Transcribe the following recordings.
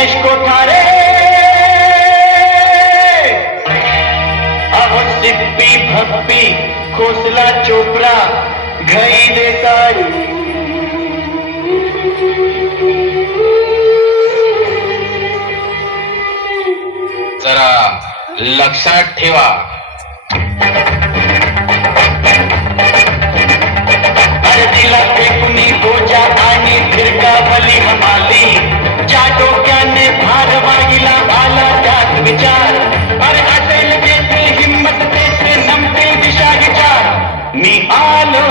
गणेश कोठारे अहो सिप्पी भप्पी खोसला चोपडा घई देसाई जरा लक्षात ठेवा. तिला फेकुनी बोजा आणि फिरकावली हमाली ज्या डोक्याने भार वाहिला आला त्यात विचार अरे असेल जेथे हिम्मत तेथे नमते दिशा विचार मी आलो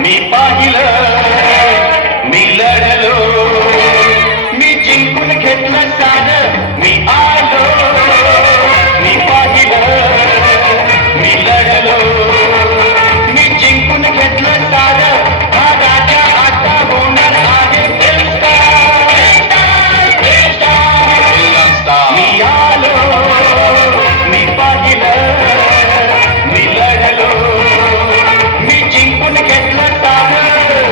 मी पाहिलं मी लढलो मी जिंकून घेतलं सारं मी आलो मी पाहिलं मी लढलो मी जिंकून घेतलं सारं हा राजा आता होणार आहे मी आलो मी पाहिलं मी लढलो मी जिंकून घेतलं सारं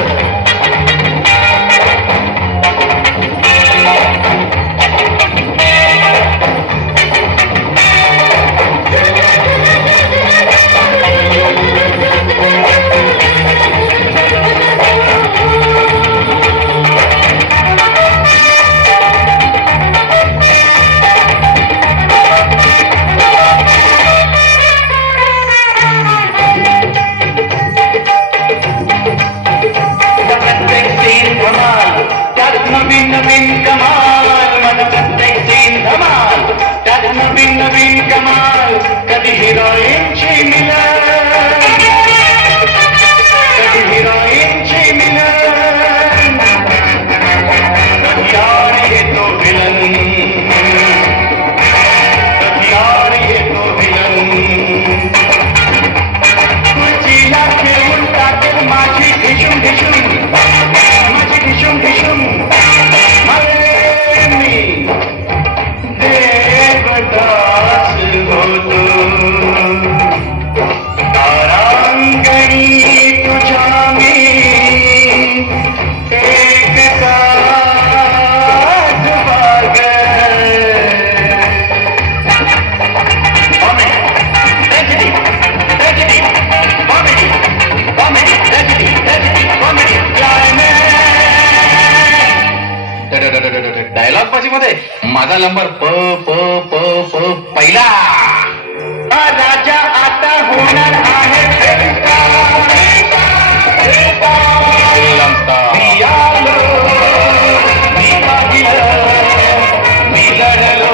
नवीन नवीन कमाल मन प्रत्येक सीन धमाल त्यात नवीन नवीन कमाल कधी हिरोईनची मिलन कधी हिरोईनची मिलन कधी यार येतो विलन कधी यार येतो विलन खुर्चीला खेळून टाकेल माझी ढिशूम ढिशूम माझी ढिशूम ढिशूम देवदास होतो तारांगणी तुझ्या मी एक साथ बाग tragedy tragedy comedy comedy tragedy tragedy comedy dialogue बाजी मध्ये माझा नंबर प प प प पहिला. राजा आता होणार आहे मी आलो मी पाहिलं मी लढलो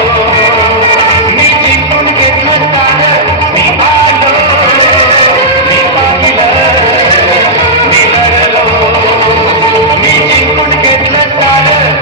मी जिंकून घेतलं सारं मी आलो मी पाहिलं मी लढलो मी जिंकून घेतलं सारं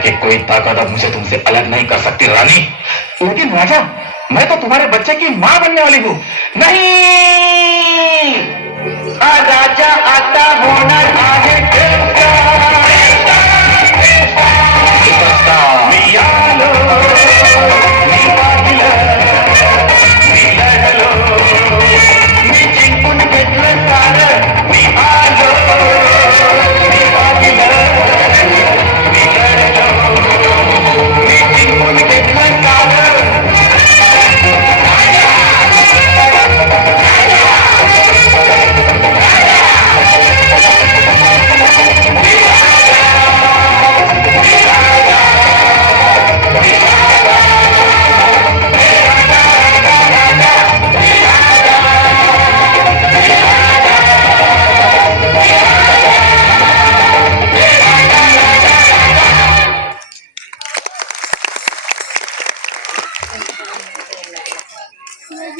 की कोई ताकत अब मुझे तुमसे अलग नहीं कर सकती रानी। लेकिन राजा, मैं तो तुम्हारे बच्चे की माँ बनने वाली हूँ। नहीं, हा राजा आता होणार